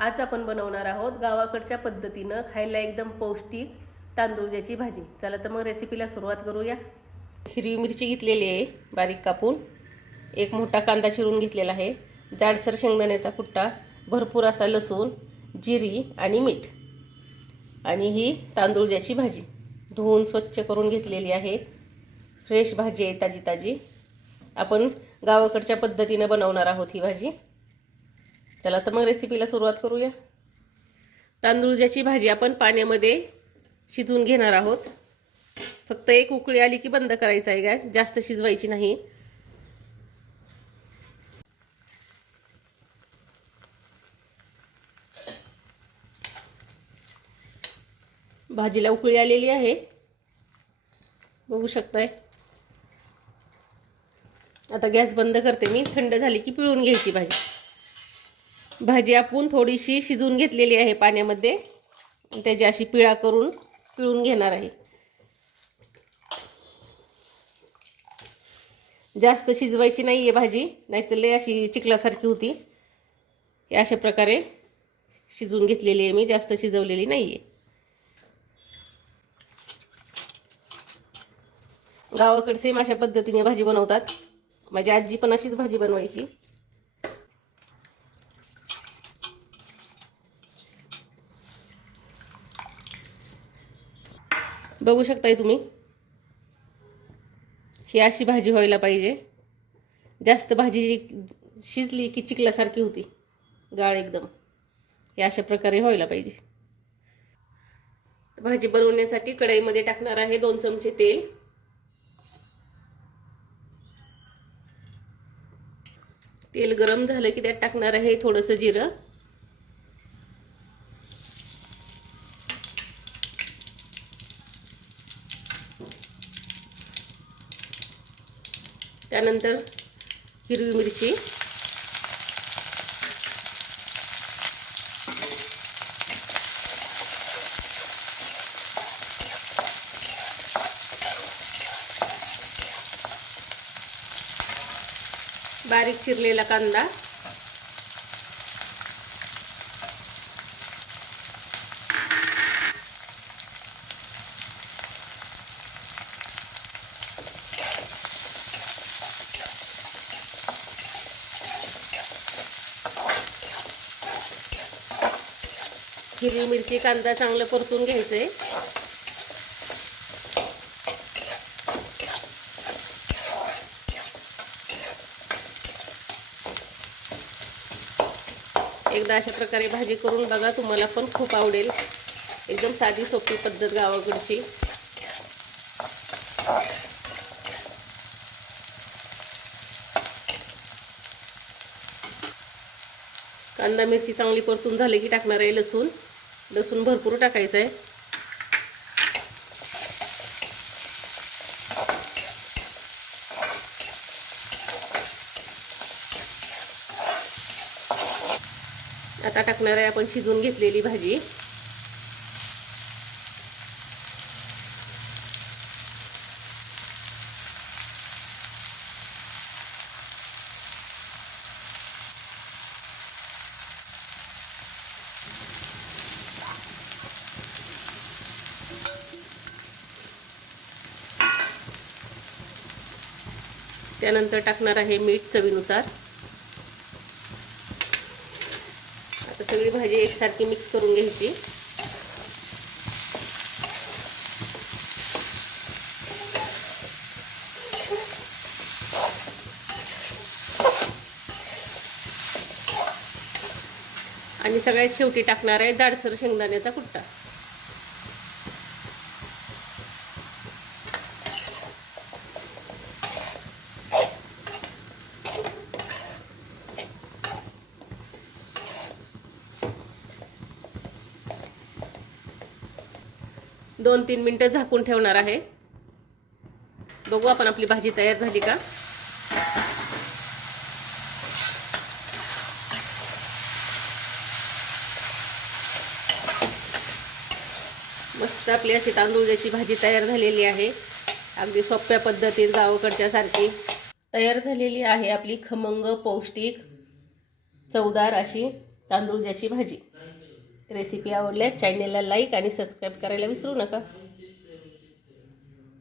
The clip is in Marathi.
आज आपण बनवणार आहोत गावाकडच्या पद्धतीनं खायला एकदम पौष्टिक तांदूळची भाजी। चला तर मग रेसिपीला सुरुवात करूया। हिरवी मिरची घेतलेली आहे बारीक कापून, एक मोठा कांदा चिरून घेतलेला आहे, जाडसर शेंगदाण्याचा कुट्टा, भरपूर असा लसूण, जिरी आणि मीठ। आणि ही तांदूळची भाजी धुवून स्वच्छ करून घेतलेली आहे। फ्रेश भाजी आहे, ताजी ताजी। आपण गावाकडच्या पद्धतीने बनवणार आहोत ही भाजी। चला तर मग रेसिपीला सुरुवात करूया। तांदूळची भाजी आपण पाण्यामध्ये शिजवून घेणार आहोत। फक्त एक उकळी आली की बंद करायचा आहे गॅस, जास्त शिजवायची नाही। भाजीला उकळी आलेली आहे, बघू शकताय। आता गॅस बंद करते मी। थंड झाली की पिळून घ्यायची भाजी। भाजी आपण थोडीशी शिजवून घेतलेली आहे पाण्यामध्ये, त्याची अशी पिळा करून पिळून घेणार आहे। जास्त शिजवायची नाहीये भाजी, नाहीतर लय अशी चिखलासारखी होती। अशा प्रकारे शिजवून घेतलेली आहे मी, जास्त शिजवलेली नाहीये। गावाकडे सेम अशा पद्धतीने भाजी बनवतात। माझी आजी पण अशीच भाजी बनवायची। बघू शकताय तुम्ही, ही अशी भाजी व्हायला पाहिजे। जास्त भाजी शिजली की चिखलासारखी होती, गाळ एकदम। हे अशा प्रकारे व्हायला पाहिजे। भाजी बनवण्यासाठी कढईमध्ये टाकणार आहे 2 चमचे तेल। तेल गरम झालं की त्यात टाकणार आहे थोडंसं जिरं, त्यानंतर हिरवी मिरची, बारीक चिरलेला कांदा, हिरवी मिरची कांदा चांगलं परतून घ्यायचंय। एकदा अशा प्रकारे भाजी करून बघा, तुम्हाला पण खूप आवडेल। एकदम साधी सोपी पद्धत गावाकडची। कांदा मिरची चांगली परतून झाली की टाकणार आहे लसूण। लसूण भरपूर टाकायचं आहे। आता टाकणार आहे आपण शिजवून घेतलेली भाजी। त्यानंतर टाकणार आहे मीठ चवीनुसार। आता सगळी भाजी एकसारखी मिक्स करून घ्यायची। आणि सगळ्यात शेवटी टाकणार आहे जाडसर शेंगदाण्याचा कुट्टा। दोन 3 मिनिटं झाकून ठेवणार आहे। बघू आपण आपली भाजी तयार झाली का। मस्त आपली अशी तांदूळची भाजी तयार झालेली आहे। अगदी सोप्या पद्धतीत गावाकडच्या सारखी तयार झालेली आहे आपली खमंग, पौष्टिक, चवदार अशी तांदूळची भाजी। रेसिपी आवडल्यास चॅनेलला लाईक आणि सबस्क्राईब करायला विसरू नका.